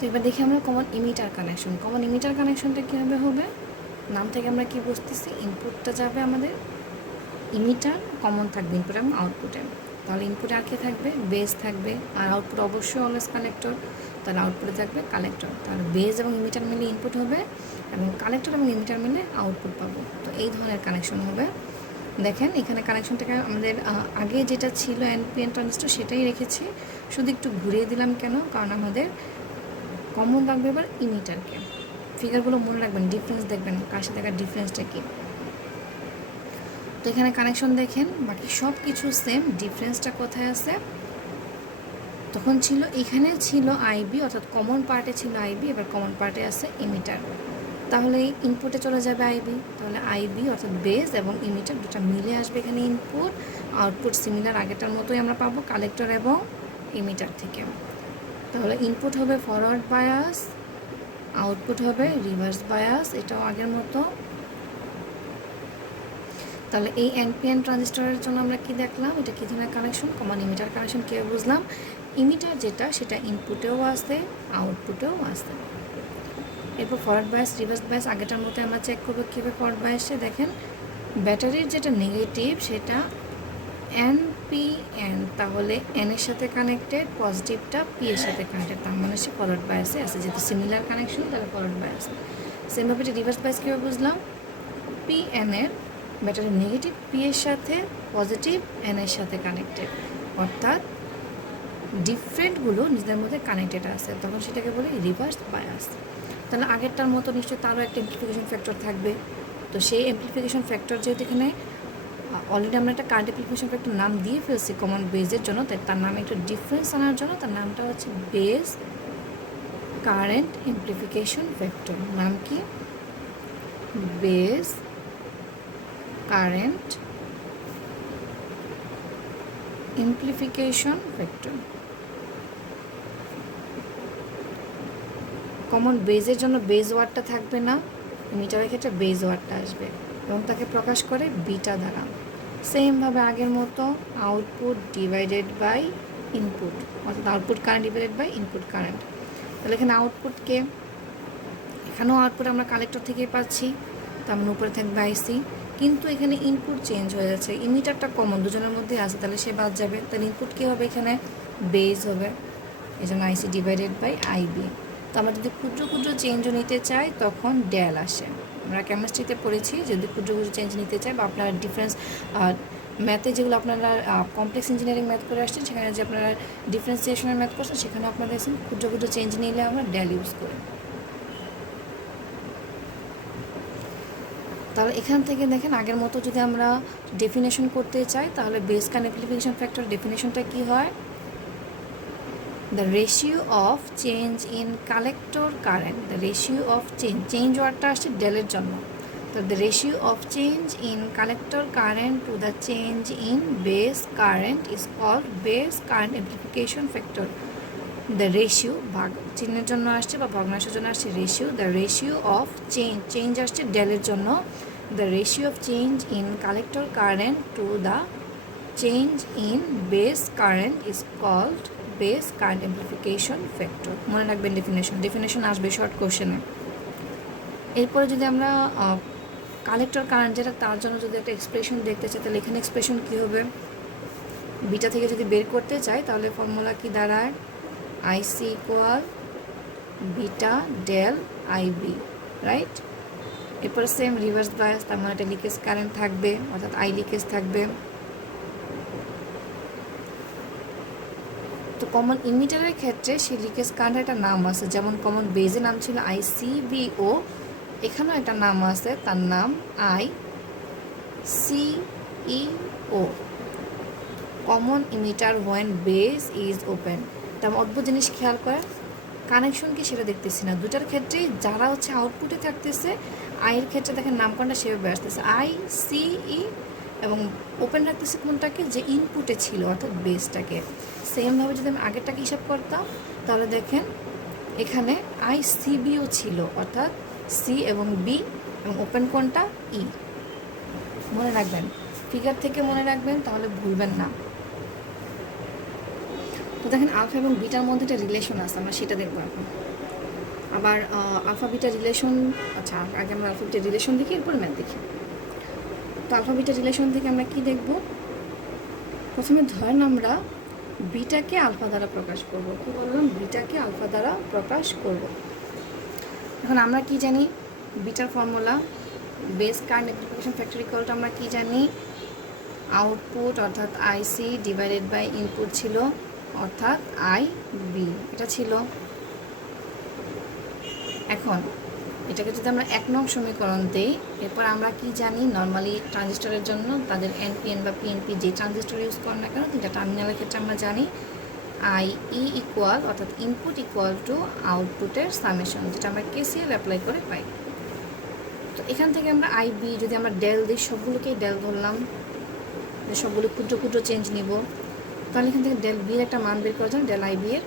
তো এবার দেখি আমরা common emitter connection. Common emitter কানেকশনটা কীভাবে হবে, নাম থেকে আমরা কি বুঝতেছি, ইনপুটটা যাবে আমাদের ইমিটার, কমন থাকবে ইনপুট এবং আউটপুটে। তাহলে ইনপুটে আর কি থাকবে, বেস থাকবে, আর আউটপুট অবশ্যই অলওয়েজ কালেক্টর, তাহলে আউটপুটে থাকবে কালেক্টর। তাহলে বেস এবং ইমিটার মিলে ইনপুট হবে এবং কালেক্টর এবং ইমিটার মিলে আউটপুট পাবো। তো এই ধরনের কানেকশন হবে। দেখেন এখানে কানেকশনটাকে আমাদের আগে যেটা ছিল এনপিএন ট্রানজিস্টর সেটাই রেখেছি, শুধু একটু ঘুরিয়ে দিলাম। কেন, কারণ আমাদের কমন রাখবে এবার ইমিটারকে। ফিগারগুলো মনে রাখবেন, ডিফারেন্স দেখবেন কার সাথে কার ডিফারেন্সটা কী। তো এখানে কানেকশন দেখেন, বাকি সব কিছু সেম, ডিফারেন্সটা কোথায় আছে, তখন ছিল এখানে ছিল আইবি, অর্থাৎ কমন পার্টে ছিল আইবি, এবার কমন পার্টে আছে ইমিটার। তাহলে ইনপুটে চলে যাবে আইবি, তাহলে আইবি অর্থাৎ বেস এবং ইমিটার দুটা মিলে আসবে এখানে ইনপুট। আউটপুট সিমিলার আগেটার মতোই আমরা পাবো কালেক্টর এবং ইমিটার থেকে। তাহলে ইনপুট হবে ফরওয়ার্ড বায়াস, আউটপুট হবে রিভার্স বায়াস, এটাও আগের মতো। তাহলে এই এনপিএন ট্রানজিস্টরের জন্য আমরা কি দেখলাম, এটা কী ধরনের কানেকশন, কমন ইমিটার কানেকশন কীভাবে বুঝলাম। ইমিটার যেটা সেটা ইনপুটেও আসে আউটপুটেও আসে। এরপর ফরওয়ার্ড বায়াস রিভার্স বায়াস আগেটার মতো আমরা চেক করবো কীভাবে। ফরওয়ার্ড বায়াসে দেখেন ব্যাটারির যেটা নেগেটিভ সেটা এনপিএন, তাহলে এনের সাথে কানেক্টেড, পজিটিভটা পি এর সাথে কানেক্টেড, তার মানে সে ফরওয়ার্ড বায়াসে আছে, যেহেতু সিমিলার কানেকশন তাহলে ফরওয়ার্ড বায়াস। সেমভাবে রিভার্স বায়াস কীভাবে বুঝলাম, পি এন এর ব্যাটারির নেগেটিভ পি এর সাথে, পজিটিভ এন এর সাথে কানেক্টেড, অর্থাৎ ডিফারেন্টগুলো নিজেদের মধ্যে কানেক্টেড আছে, তখন সেটাকে বলে রিভার্স বায়াস। তাহলে আগেরটার মতো নিশ্চয়ই তারও একটা এমপ্লিফিকেশন ফ্যাক্টর থাকবে। তো সেই এমপ্লিফিকেশন ফ্যাক্টর যেহেতু এখানে অলরেডি আমরা একটা কারেন্ট এমপ্লিফিকেশন ফ্যাক্টর নাম দিয়ে ফেলছি কমন বেজের জন্য, তাই তার নামে একটু ডিফারেন্স আনার জন্য তার নামটা হচ্ছে বেজ কারেন্ট এমপ্লিফিকেশন ফ্যাক্টর। নাম কি, base current amplification factor. Common বেজের জন্য বেজ ওয়ার্ডটা থাকবে না, মিটারের ক্ষেত্রে বেজ ওয়ার্ডটা আসবে এবং তাকে প্রকাশ করে বিটা দ্বারা। সেমভাবে আগের মতো আউটপুট ডিভাইডেড বাই ইনপুট, অর্থাৎ output current divided by input current. তাহলে এখানে আউটপুটকে, এখানেও আউটপুট আমরা কালেক্টর থেকেই পাচ্ছি, তার মানে উপরে থাকবে আইসি, কিন্তু এখানে ইনপুট চেঞ্জ হয়ে যাচ্ছে, ইমিটারটা কমন দুজনের মধ্যে আছে, তাহলে সে বাদ যাবে, তাহলে ইনপুট কী হবে, এখানে বেজ হবে, এই জন্য আইসি ডিভাইডেড বাই আইবি। তো আমরা যদি ক্ষুদ্র ক্ষুদ্র চেঞ্জও নিতে চাই তখন ডেল আসে। আমরা কেমিস্ট্রিতে পড়েছি, যদি ক্ষুদ্র ক্ষুদ্র চেঞ্জ নিতে চাই বা আপনারা ডিফারেন্স ম্যাথে যেগুলো আপনারা কমপ্লেক্স ইঞ্জিনিয়ারিং ম্যাথ করে আসছেন, সেখানে যে আপনারা ডিফারেন্সিয়েশনের ম্যাথ করছেন সেখানেও আপনারা দেখছেন ক্ষুদ্র ক্ষুদ্র চেঞ্জ নিলে আমরা ডেল ইউজ করি। তাহলে এখান থেকে দেখেন আগের মতো যদি আমরা ডেফিনেশন করতে চাই তাহলে বেস কারেন্ট এমপ্লিফিকেশন ফ্যাক্টর ডেফিনেশনটা কী হয়, the ratio of change in collector current, the ratio of change ওয়ার্ডটা আসছে ডেলের জন্য, তো the ratio of change in collector current to the change in base current is called base current amplification factor. the ratio ভাগ চিহ্নের জন্য আসছে বা ভগ্নাংশের জন্য আসছে ratio, the ratio of change আসছে ডেলের জন্য, the ratio of change in collector current to the change in base current is called base current amplification factor. মনে রাখবেন ডেফিনেশন আসবে শর্ট কোশ্চেনে। এরপরে যদি আমরা কালেক্টর কারেন্ট যেটা, তার জন্য যদি একটা এক্সপ্রেশন দেখতে চাই তাহলে এখানে এক্সপ্রেশন কী হবে, বিটা থেকে যদি বের করতে চাই তাহলে ফর্মুলা কি দাঁড়ায়, IC equal beta del IB, right. এরপরে সেম রিভার্স বায়াস, তার মানে একটা লিকেজ কারেন্ট থাকবে, অর্থাৎ আই লিকেজ থাকবে। তো কমন ইমিটারের ক্ষেত্রে সেই লিকেজ কারেন্টের একটা নাম আছে, যেমন কমন বেজের নাম ছিল আইসিবিও, এখানেও একটা নাম আছে, তার নাম ICEO, common emitter when base is open. তেমন অদ্ভুত জিনিস খেয়াল করে, কানেকশন কি সেটা দেখতেছি না, দুটার ক্ষেত্রেই যারা হচ্ছে আউটপুটে থাকতেছে, আইয়ের ক্ষেত্রে দেখেন নামকরণটা সেভাবে আসতেছে আইসিই, এবং ওপেন রাখতেছে কোনটাকে, যে ইনপুটে ছিল অর্থাৎ বেসটাকে। সেমভাবে যদি আমি আগেরটাকে হিসাব করতাম তাহলে দেখেন এখানে আইসিবিও ছিল, অর্থাৎ সি এবং বি, এবং ওপেন কোনটা, ই। মনে রাখবেন, ফিগার থেকে মনে রাখবেন, তাহলে ভুলবেন না। তো দেখেন আলফা এবং বিটার মধ্যে একটা রিলেশন আছে, আমরা সেটা দেখবো এখন। আবার আলফা বিটা রিলেশন, আচ্ছা আগে আমরা আলফা বিটা রিলেশন দেখি, এরপর ম্যাথ দেখি। তো আলফা বিটা রিলেশন থেকে আমরা কি দেখব? প্রথমে ধরেন আমরা বিটাকে আলফা দ্বারা প্রকাশ করব। কি বললাম? বিটাকে আলফা দ্বারা প্রকাশ করব। এখন আমরা কি জানি? বিটার formula base current application factor ইকুয়ালটা আমরা কি জানি? আউটপুট অর্থাৎ আইসি ডিভাইডেড বাই ইনপুট ছিল, অর্থাৎ আই বি, এটা ছিল। এখন এটাকে যদি আমরা 1 নং সমীকরণ দেই, এরপর আমরা কি জানি? নর্মালি ট্রানজিস্টরের জন্য তাদের এনপিএন বা পিএনপি যে ট্রানজিস্টর ইউজ করেন না কেন, তিনটা টার্মিনালের ক্ষেত্রে আমরা জানি আই ই ইকুয়াল অর্থাৎ ইনপুট ইকুয়াল টু আউটপুটের সামেশন, যেটা আমরা কেসিএল অ্যাপ্লাই করে পাই। তো এখান থেকে আমরা আই বি যদি আমরা ডেল দিই, সবগুলোকেই ডেল ধরলাম, সবগুলো ক্ষুদ্র ক্ষুদ্র চেঞ্জ নিব, তাহলে এখান থেকে ডেল বির একটা মান বের করা যায়। ডেল আই বি এর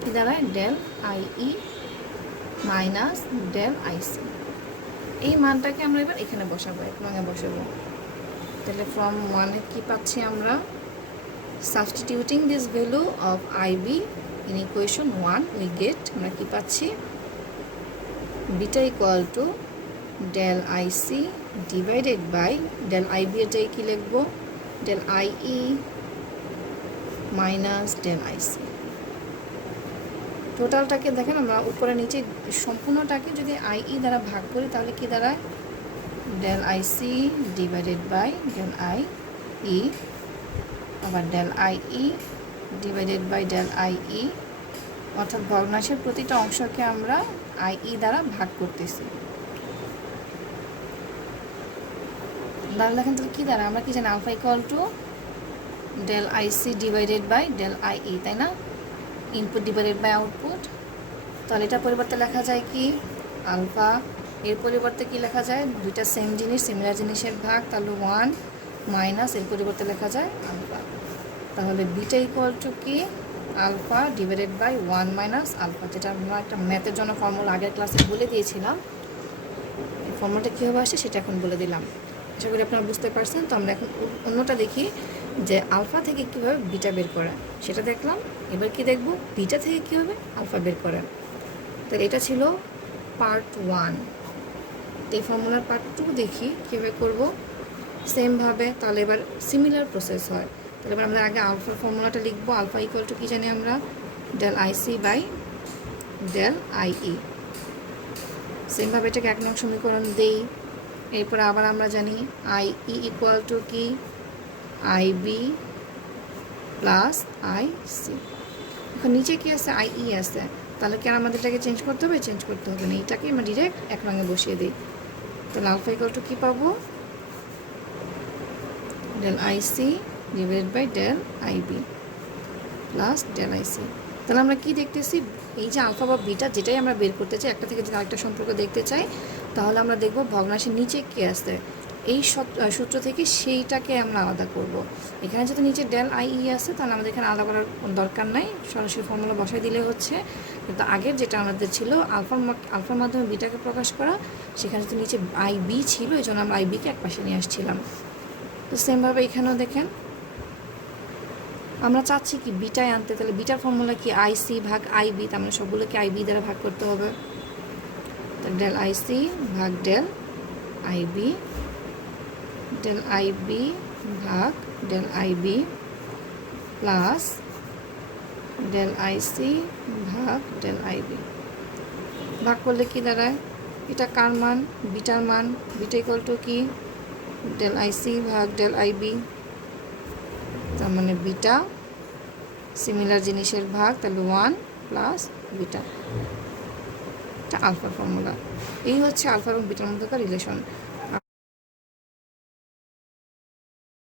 কী দাঁড়ায়? Del I E minus del IC. এই মানটাকে আমরা এবার এখানে বসাবো, 1 নং বসাবো। তাহলে ফ্রম 1 কি পাচ্ছি আমরা? Substituting this value of I B in equation 1 we get, আমরা কি পাচ্ছি? Beta equal to del IC divided by del I B এটাই কি লিখবো? Del I E minus del IC. টোটালটাকে দেখেন, আমরা উপরে নিচে সম্পূর্ণটাকে যদি আই ই দ্বারা ভাগ করি তাহলে কি দাঁড়ায়? Del IC divided by del I E, আবার del I E divided by del I E, অর্থাৎ ভগ্নাংশের প্রতিটা অংশকে আমরা আই ই দ্বারা ভাগ করতেছি। তাহলে দেখেন তাহলে কী দ্বারা? আমরা কি জানি? Alpha equal to del IC divided by del I E, তাই না? Input divided by output. তাহলে এটা পরিবর্তে লেখা যায় কি? আলফা। এর পরিবর্তে কি লেখা যায়? দুইটা সেম জিনিস, সিমিলার জিনিসের ভাগ, তাহলে 1 মাইনাস এর পরিবর্তে লেখা যায় আলফা। তাহলে বিটা ইকুয়াল টু কি? Alpha divided by 1 minus alpha, যেটা আমরা একটা ম্যাথের জন্য ফর্মুলা আগের ক্লাসে বলে দিয়েছিলাম। এই ফর্মুলাটা কীভাবে আসে সেটা এখন বলে দিলাম। আশা করি আপনারা বুঝতে পারছেন। তো আমরা এখন অন্যটা দেখি যে আলফা থেকে কীভাবে বিটা বের করা, সেটা দেখলাম। এবার কি দেখব? বিটা থেকে কীভাবে আলফা বের করা। তাহলে এটা ছিল পার্ট 1। এই ফর্মুলার পার্ট 2 দেখি কীভাবে করব সেমভাবে। তাহলে এবার সিমিলার প্রসেস হয়। তাহলে এবার আমরা আগে আলফার ফর্মুলাটা লিখবো। আলফা ইকুয়াল টু কী জানি আমরা? Del IC by del I E. সেমভাবে এটাকে 1 নং সমীকরণ দেই। এরপর আবার আমরা জানি আই ই ইকুয়াল টু কি? I B plus I C. এখন নিচে কি আছে? আই ই আছে। তাহলে কি আমাদের এটাকে চেঞ্জ করতে হবে? চেঞ্জ করতে হবে না, এটাকে আমরা ডিরেক্ট 1 নং বসিয়ে দিই। তাহলে আলফা ইকুয়াল টু কী পাবো? Del IC divided by del IB plus del IC. তাহলে আমরা কি দেখতেছি? এই যে আলফা বা বিটা যেটাই আমরা বের করতে চাই, একটা থেকে যদি আরেকটা সম্পর্ক দেখতে চাই, তাহলে আমরা দেখব ভগ্নাংশের নিচে কে আছে, এই সূত্র থেকে সেইটাকে আমরা আলাদা করব। এখানে যদি নিচে ডেল আই ই আছে, তাহলে আমাদের এখানে আলাদা করার দরকার নাই, সরাসরি ফর্মুলা বসাই দিলে হচ্ছে। কিন্তু আগের যেটা আমাদের ছিল আলফার মাধ্যমে বিটাকে প্রকাশ করা, সেখানে যদি নিচে আই বি ছিল, এই জন্য আমরা আই বিকে একপাশে নিয়ে আসছিলাম। তো সেমভাবে এখানেও দেখেন আমরা চাচ্ছি কি বিটায় আনতে, তাহলে বিটার ফর্মুলা কি? আই সি ভাগ আই বি, তার মানে সবগুলোকে আই বি দ্বারা ভাগ করতে হবে। তাহলে ডেল আই সি ভাগ del I B, del I B ভাগ del I B plus del I C ভাগ ডেল আই বি। ভাগ করলে কি দাঁড়ায়? এটা কার মান? বিটার মান। বিটা ইকুয়াল টু কি? ডেল আই সি ভাগ ডেল আই বি, তার মানে বিটা সিমিলার জিনিসের ভাগ, তাহলে 1 প্লাস বিটা। এটা আলফার ফর্মুলা। এই হচ্ছে আলফা এবং বিটার মধ্যকার রিলেশন।